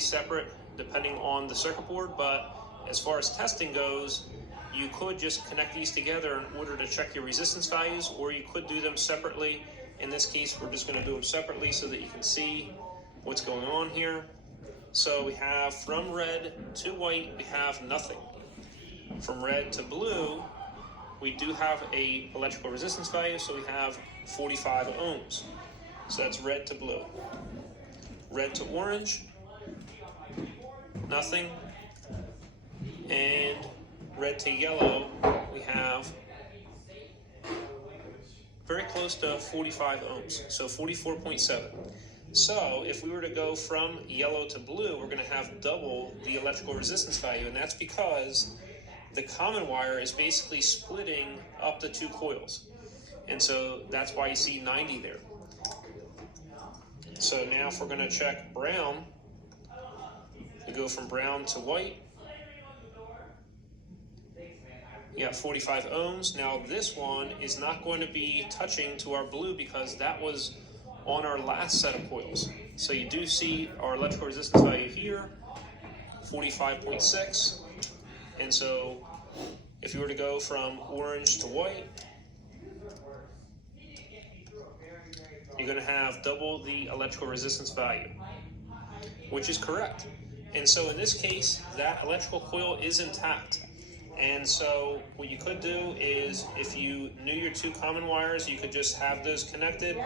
separate depending on the circuit board, but as far as testing goes, you could just connect these together in order to check your resistance values, or you could do them separately. In this case, we're just going to do them separately so that you can see what's going on here. So we have from red to white, we have nothing. From red to blue, we do have a electrical resistance value, so we have 45 ohms. So that's red to blue. Red to orange, nothing. And red to yellow, we have very close to 45 ohms, so 44.7. So if we were to go from yellow to blue, we're going to have double the electrical resistance value, and that's because the common wire is basically splitting up the two coils. And so that's why you see 90 there. So now if we're going to check brown, we go from brown to white. You got 45 ohms. Now this one is not going to be touching to our blue because that was on our last set of coils. So you do see our electrical resistance value here, 45.6. And so if you were to go from orange to white, you're going to have double the electrical resistance value, which is correct. And so in this case, that electrical coil is intact. And so what you could do is, if you knew your two common wires, you could just have those connected.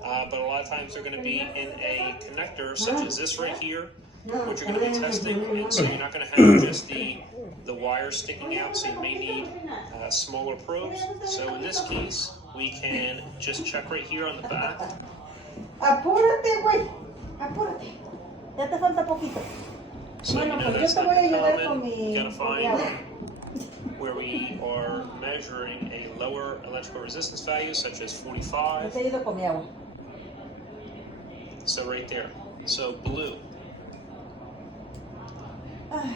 But a lot of times they're going to be in a connector such as this right here, which you're going to be testing. And so you're not going to have just the wire sticking out, so you may need smaller probes. So in this case, we can just check right here on the back. Apúrate, güey. Apúrate. Ya te falta poquito. So you know that's not common. You gotta find where we are measuring a lower electrical resistance value, such as 45. So right there. So blue.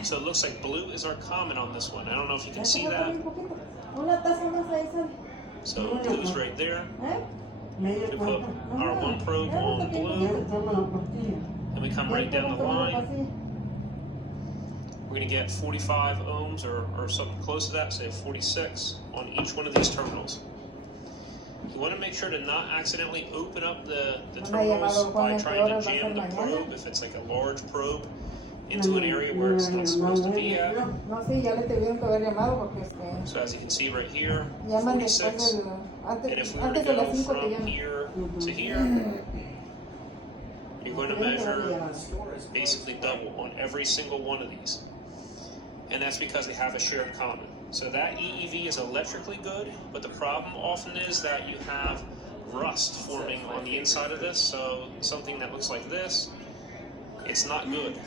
So it looks like blue is our common on this one. I don't know if you can see that. So blue's right there. We put our one probe on blue, and we come right down the line. We're going to get 45 ohms or something close to that, say 46 on each one of these terminals. You want to make sure to not accidentally open up the terminals by trying to jam the probe, if it's like a large probe, into an area where it's not supposed to be at. So as you can see right here, 46. And if we were to go from here to here, you're going to measure basically double on every single one of these. And that's because they have a shared common. So that EEV is electrically good, but the problem often is that you have rust forming on the inside of this. So something that looks like this, it's not good.